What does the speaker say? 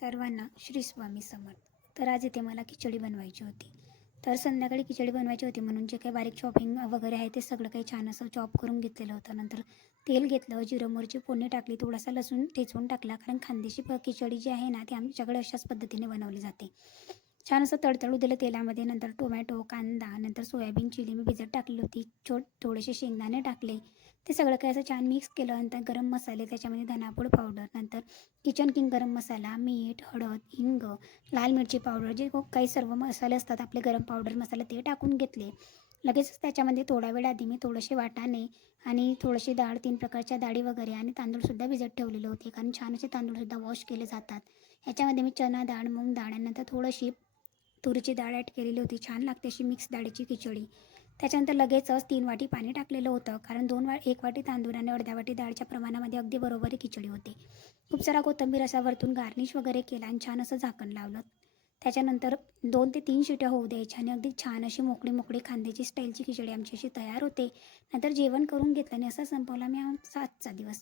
सर्वांना श्री स्वामी समर्थ. तर आज इथे मला खिचडी बनवायची होती. तर संध्याकाळी खिचडी बनवायची होती म्हणून जे काही बारीक चॉपिंग वगैरे आहे ते सगळं काही छान असं चॉप करून घेतलेलं होतं. नंतर तेल घेतलं, जिरं मोहरीची फोडणी टाकली, थोडासा लसूण ठेचून टाकला, कारण खानदेशी खिचडी जी आहे ना ती आमच्याकडे अशाच पद्धतीने बनवली जाते. छान असं तडतडू दिलं तेलामध्ये. नंतर टोमॅटो, कांदा, नंतर सोयाबीन चिली मी भिजत टाकली होती. थोडेसे शेंगदाणे टाकले. ते सगळं काही असं छान मिक्स केलं. नंतर गरम मसाले, त्याच्यामध्ये धनापूड पावडर, नंतर किचन किंग गरम मसाला, मीठ, हळद, हिंग, लाल मिरची पावडर, जे काही सर्व मसाले असतात आपले गरम पावडर मसाला ते टाकून घेतले. लगेचच त्याच्यामध्ये थोडा वेळ आधी मी थोडेसे वाटाणे आणि थोडीशी डाळ, 3 प्रकारच्या डाळी वगैरे आणि तांदूळसुद्धा भिजत ठेवलेले होते, कारण छान असे तांदूळसुद्धा वॉश केले जातात. ह्याच्यामध्ये मी चना डाळ, मूग डाळ आणि नंतर थोडीशी तुरीची डाळ ॲड केलेली होती. छान लागते अशी मिक्स डाळीची खिचडी. त्याच्यानंतर लगेचच 3 वाटी पाणी टाकलेलं होतं, कारण 1 वाटी तांदूळ आणि अर्ध्या वाटी डाळच्या प्रमाणामध्ये अगदी बरोबर ही खिचडी होते. खूप सारा कोथिंबीर असा वरतून गार्निश वगैरे केला आणि छान असं झाकण लावलं. त्याच्यानंतर 2 ते 3 शिट्या होऊ द्यायच्या आणि अगदी छान अशी मोकळी मोकळी खांद्याची स्टाईलची खिचडी आमची अशी तयार होते. नंतर जेवण करून घेतलं आणि असा संपवला मी आमचा आजचा दिवस.